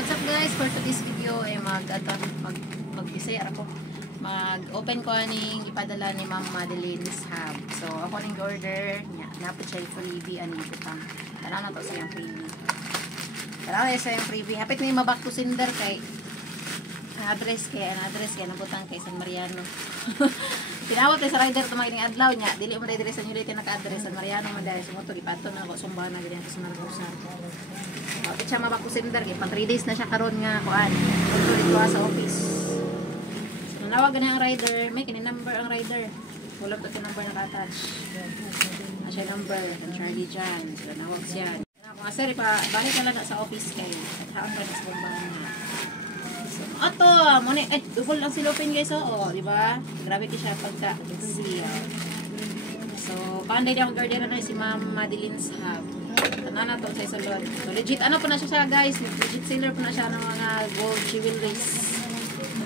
what's up guys? For today's video ay mag-desire ako. Mag-open ko aning ipadala ni Ma'am Madeline's hub. So ako ning order niya. Napot siya freebie aning putang. Tara na to sa yung freebie. Tara sa yung freebie. Hapit ni mabak to sender kay address kay naputang kay San Mariano. Tinawag sa rider to magining adlaw niya. Dili mo dai dire sa Nulite naka-address San Mariano man dai sumoto gipaton na ko sumbana ganyan sa Marcosar. Kapit siya mabakosender kay pang 3 days na siya karon nga kuan. Dito dito sa office. So nanawagan na ang rider, may kini number ang rider. Wala to kini number naka-attach. Siya number, ang Charlie Jan. So nanawag siya. Ako nga sir, balik ka lang sa office kay saan ba sa sumbana niya. So ato, mo ni double ang silopin guys oh, di ba? Grabe ki siya pagka siya. So panday di ako guardian na si Ma'am Madeline's hub. Tanana to sa salon. So legit ano po na siya guys, legit seller po na siya ng mga gold jewelries.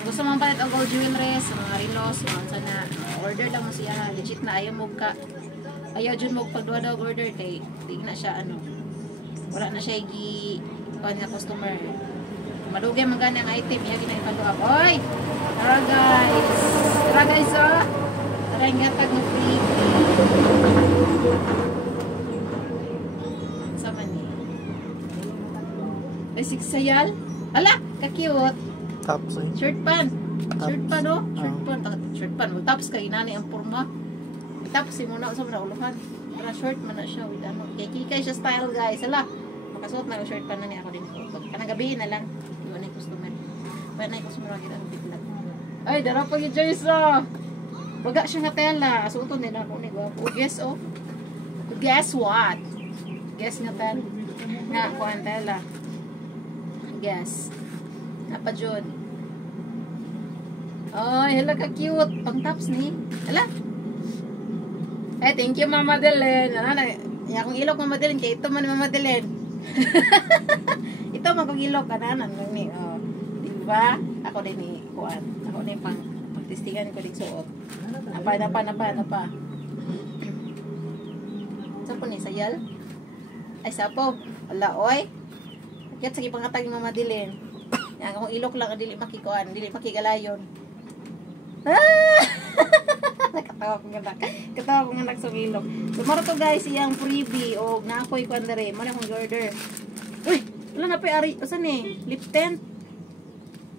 Gusto mo palit ang gold jewelries, mga relos, mga na order lang mo siya, legit na ayaw mo ka. Ayaw jud mo pag daw order kay di na siya ano. Wala na siya gi kuan nga customer. Madugay man gani ang item, iya ginaipaduap. Oy! Tara guys oh. Tara nga tag no free. Basic sayal. Ala, ka-cute. Tops eh. Shirt pan. Shirt pan oh. Shirt pan. Mag-tops ka inani ang porma. Tops si muna sa mga uluhan. Para short man na siya with ano. Kikay siya style guys. Ala, makasuot na yung shirt pan na niya ako din. Kanang gabi na lang. Iwan na yung customer. Ba't na yung customer kita ang biglat. Ay, dara pa yung Jersa. Baga siya nga tela. Asuton din ako ni Gwapo. Guess what? Guess nga tela. Nga, kuhan tela. Guess. Apa jud? Oh, hello ka cute. Pang tops ni. Hala. Thank you Mama Madeleine. Ya kung ilok Mama Madeleine kay ito man Mama Madeleine. Ito man kung ilok kananan lang ni. Oh. Di ba? Ako din ni kuan. Ako din pang testingan ko dig suot. Apa. Sapo ni sayal? Ay sapo. Ala oy. Kaya sa ipangatag ni Mama Madeleine. Yan, kung ilok lang, dili makikuan, dili makigalayon. Katawa ko nga sa ilok. So, maro to guys, iyang freebie, o naakoy ko andare, mo na kong order. Uy, wala na pa ari, saan eh, lip tint.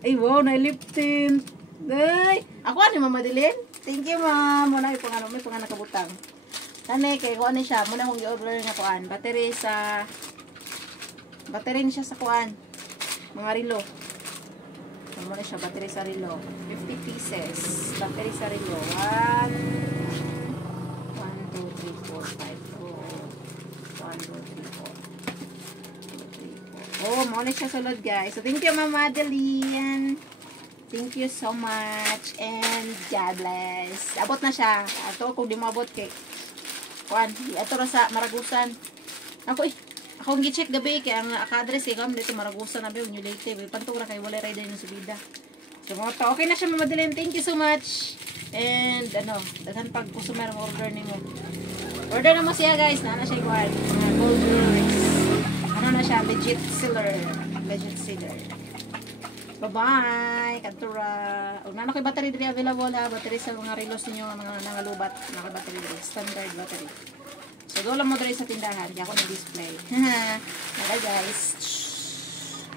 Ay, wow, na lip tint. Ay, ako ni Mama Madeleine. Thank you, ma'am. Muna may pang nakabutang. Tane, kay ko siya, muna kong i-order nga kuan, battery siya sa kuan. Mga relo. Ano na siya, battery sa relo. 50 pieces. Battery sa relo. 1, 2, 3, 4, 5. 1, 2, 3, 4. Oh, muna siya sulod guys. So, thank you Ma'am Madeline. Thank you so much. And God bless. Abot na siya. Ato, kung di mo abot kay kuan. Ato na sa Maragusan. Ako gi-check gabi kay ang ka-address kay dito Maragusan na biyo Nulite. Pantura kay wala rider ng subida. So mga to, okay na siya Ma'am Madeleine. Thank you so much. And ano, daghan pag customer order nimo. Order na mo siya guys. Na siya igual. Mga gold jewelries. Ano na siya, legit seller. Bye-bye. Kantura. Una na koy battery diri available ha. Battery sa mga relos niyo mga nangalubat. Naka battery diri. Standard battery. So, doon lang mo dali sa tindahan. Kaya ako na-display. Bye guys.